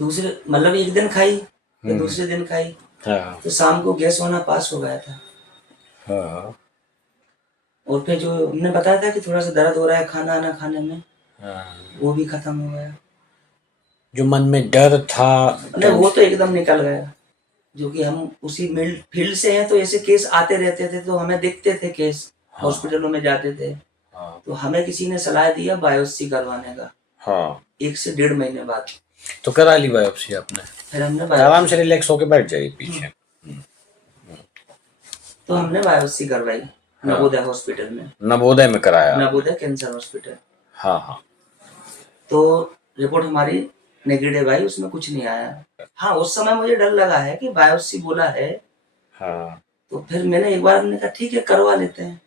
दूसरे मतलब एक दिन खाई फिर हम्म। दूसरे दिन खाई हाँ तो शाम को गैस होना पास हो गया था। हाँ और फिर जो हमने बताया था कि थोड़ा सा दर्द हो रहा है खाना आना खाने में, हाँ। वो भी खत्म हो गया। जो मन में डर था, नहीं वो तो एकदम निकल गया। जो कि हम उसी मिल फील्ड से हैं तो ऐसे केस आते रहते थे तो हमें दिखते थे केस, हाँ हॉस्पिटलों में जाते थे। हाँ तो हमें किसी ने सलाह दिया बायोप्सी करवाने का हाँ। 1 से 1.5 महीने बाद। तो करा ली बायोप्सी आपने? फिर हमने आराम से बायोप्सी रिलैक्स होके बैठ जाइए पीछे। तो हमने बायोप्सी करवाई हाँ। नवोदय हॉस्पिटल में, नवोदय में कराया आपने? Navodaya cancer hospital. हाँ हाँ। तो रिपोर्ट हमारी नेगेटिव आई, उसमें कुछ नहीं आया। हाँ उस समय मुझे डर लगा है कि बायोप्सी बोला है, हाँ तो फिर मैंने एक बार हमने कहा ठीक है करवा लेते हैं,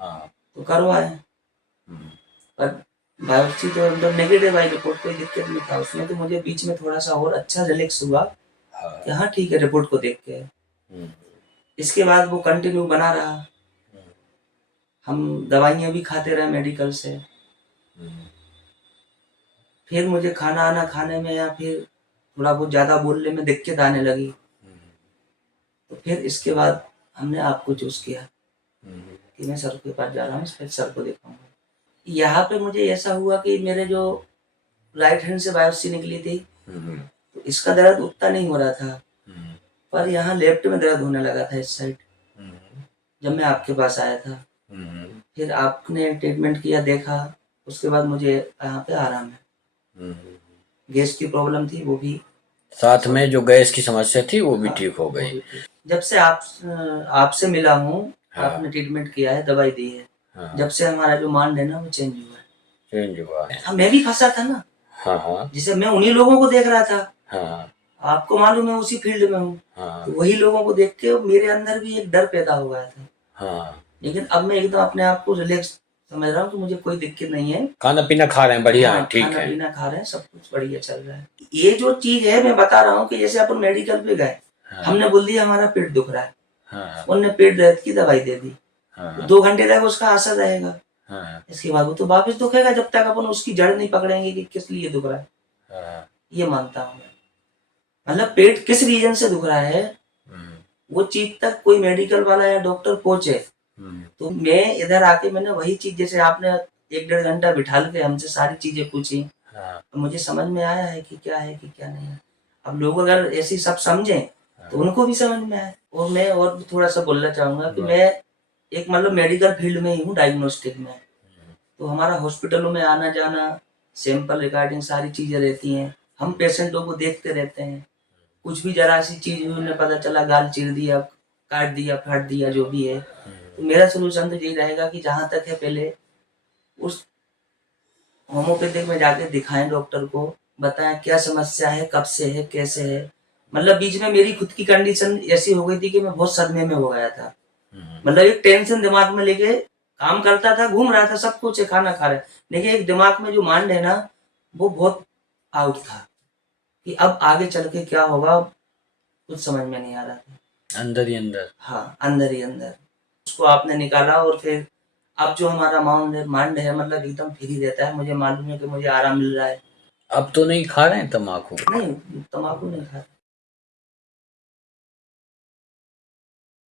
हाँ। तो करवाए। पर बायोप्सी तो एकदम नेगेटिव आई रिपोर्ट, कोई दिक्कत नहीं था उसमें। तो मुझे बीच में थोड़ा सा और अच्छा रिलैक्स हुआ कि हाँ ठीक है रिपोर्ट को देख के। इसके बाद वो कंटिन्यू बना रहा, हम दवाइयाँ भी खाते रहे मेडिकल से। फिर मुझे खाना आना खाने में या फिर थोड़ा बहुत ज़्यादा बोलने में दिक्कत आने लगी। तो फिर इसके बाद हमने आपको चूज किया कि मैं सर के पास जा रहा हूँ, फिर सर को दिखाऊंगा। यहाँ पे मुझे ऐसा हुआ कि मेरे जो राइट हैंड से बायोप्सी निकली थी तो इसका दर्द उतना नहीं हो रहा था, पर यहाँ लेफ्ट में दर्द होने लगा था इस साइड जब मैं आपके पास आया था। फिर आपने ट्रीटमेंट किया देखा, उसके बाद मुझे यहाँ पे आराम है। गैस की प्रॉब्लम थी वो भी साथ में जो गैस की समस्या थी वो भी हाँ, ठीक हो वो गई। भी ठीक। जब से आपसे मिला हूँ, हाँ आपने ट्रीटमेंट किया है, दवाई दी है, हाँ। जब से हमारा जो माइंड है ना वो चेंज हुआ है। चेंज हुआ है। हाँ मैं भी फंसा था ना, हाँ हाँ जिसे मैं उन्हीं लोगों को देख रहा था। हाँ आपको मालूम है उसी फील्ड में हूँ, हाँ तो वही लोगों को देख के मेरे अंदर भी एक डर पैदा हो गया था। हाँ। लेकिन अब मैं एकदम अपने आप को रिलैक्स समझ रहा हूँ कि मुझे कोई दिक्कत नहीं है। खाना पीना खा रहे हैं, बढ़िया है, हाँ ठीक खाना है। पीना खा रहे हैं, सब कुछ बढ़िया चल रहा है। ये जो चीज है मैं बता रहा हूँ कि जैसे अपन मेडिकल पे गए, हमने बोल दिया हमारा पेट दुख रहा है, हाँ उनने पेट दर्द की दवाई दे दी, हाँ 2 घंटे तक उसका असर रहेगा। हाँ इसके बाद वो तो वापस दुखेगा जब तक अपन उसकी जड़ नहीं पकड़ेंगे कि किस लिए दुख रहा है। हाँ। ये मानता हूँ मैं। मतलब पेट किस रीजन से दुख रहा है वो चीज तक कोई मेडिकल वाला या डॉक्टर पहुंचे। तो मैं इधर आके मैंने वही चीज, जैसे आपने 1-1.5 घंटा बिठा के हमसे सारी चीजें पूछी, तो मुझे समझ में आया है कि क्या नहीं है। अब लोग अगर ऐसी सब समझें तो उनको भी समझ में आए। और मैं और भी थोड़ा सा बोलना चाहूंगा कि मैं एक मतलब मेडिकल फील्ड में ही हूँ, डायग्नोस्टिक में। तो हमारा हॉस्पिटलों में आना जाना, सैंपल रिगार्डिंग सारी चीजें रहती हैं, हम पेशेंटों को देखते रहते हैं। कुछ भी जरा सी चीज हुई, उन्हें पता चला गाल चीर दिया, काट दिया, फाड़ दिया, जो भी है, तो मेरा सोल्यूशन तो यही रहेगा कि जहां तक है पहले उस होम्योपैथिक में जाके दिखाएं, डॉक्टर को बताएं क्या समस्या है, कब से है, कैसे है। मतलब बीच में मेरी खुद की कंडीशन ऐसी हो गई थी कि मैं बहुत सदमे में हो गया था। मतलब एक टेंशन दिमाग में लेके काम करता था, घूम रहा था, सब कुछ है, खाना खा रहा है, लेकिन एक दिमाग में जो माइंड है ना वो बहुत आउट था कि अब आगे चल के क्या होगा कुछ समझ में नहीं आ रहा था। अंदर ही अंदर। हाँ अंदर ही अंदर उसको आपने निकाला। और फिर अब जो हमारा माइंड है मतलब एकदम फ्री रहता है, मुझे मालूम है कि मुझे आराम मिल रहा है। अब तो नहीं खा रहे हैं तम्बाकू? नहीं तम्बाकू नहीं खाता।